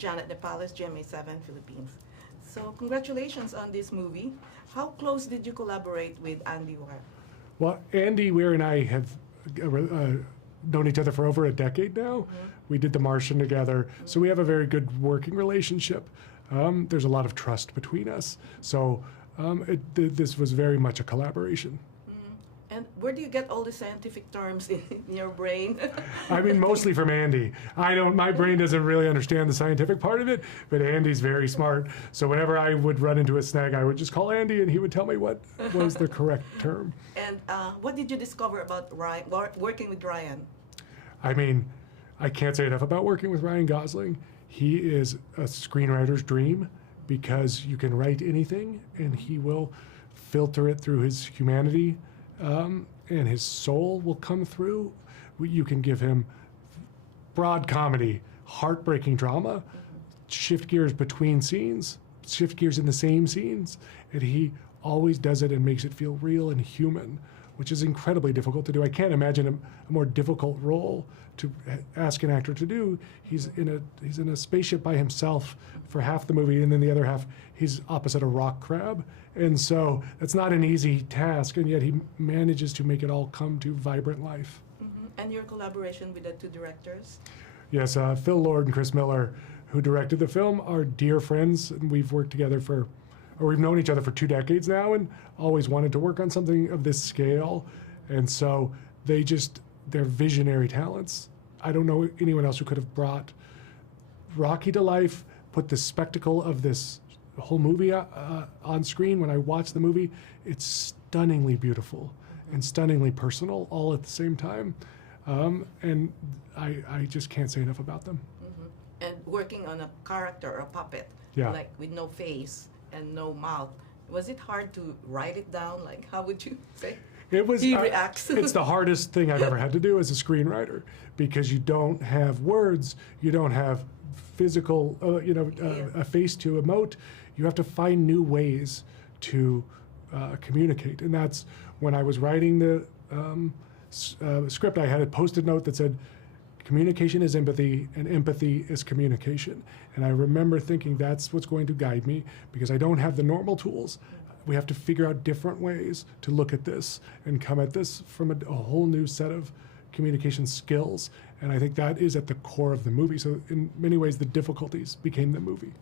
Janet Nepales, GMA7, Philippines. So congratulations on this movie. How close did you collaborate with Andy Weir? Well, Andy Weir and I have known each other for over a decade now. We did The Martian together, so we have a very good working relationship. There's a lot of trust between us. So this was very much a collaboration. And where do you get all the scientific terms in your brain? I mean, mostly from Andy. My brain doesn't really understand the scientific part of it, but Andy's very smart. So whenever I would run into a snag, I would just call Andy and he would tell me what was the correct term. And what did you discover about Ryan, working with Ryan? I mean, I can't say enough about working with Ryan Gosling. He is a screenwriter's dream because you can write anything and he will filter it through his humanity. And his soul will come through. You can give him broad comedy, heartbreaking drama, shift gears between scenes, shift gears in the same scenes, and he always does it and makes it feel real and human, which is incredibly difficult to do. I can't imagine a more difficult role to ask an actor to do. He's in a spaceship by himself for half the movie, and then the other half he's opposite a rock crab. And so it's not an easy task, and yet he manages to make it all come to vibrant life. And your collaboration with the two directors? Yes, Phil Lord and Chris Miller, who directed the film, are dear friends, and we've worked together we've known each other for 2 decades now, and always wanted to work on something of this scale. And so they're visionary talents. I don't know anyone else who could have brought Rocky to life, put the spectacle of this whole movie on screen. When I watch the movie, it's stunningly beautiful and stunningly personal all at the same time. And I just can't say enough about them. And working on a character or a puppet, like with no face and no mouth, was it hard to write it down? Like, how would you say? It was. He reacts. It's the hardest thing I've ever had to do as a screenwriter, because you don't have words, you don't have physical, a face to emote. You have to find new ways to communicate, and that's when I was writing the script. I had a post-it note that said, "Communication is empathy, and empathy is communication." And I remember thinking that's what's going to guide me, because I don't have the normal tools. We have to figure out different ways to look at this and come at this from a whole new set of communication skills. And I think that is at the core of the movie. So in many ways, the difficulties became the movie.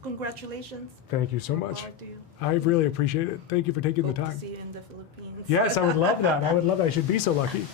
Congratulations. Thank you so much. To you. I really appreciate it. Thank you for taking Hope the time. to see you in the Philippines. Yes, I would love that. I would love that. I should be so lucky.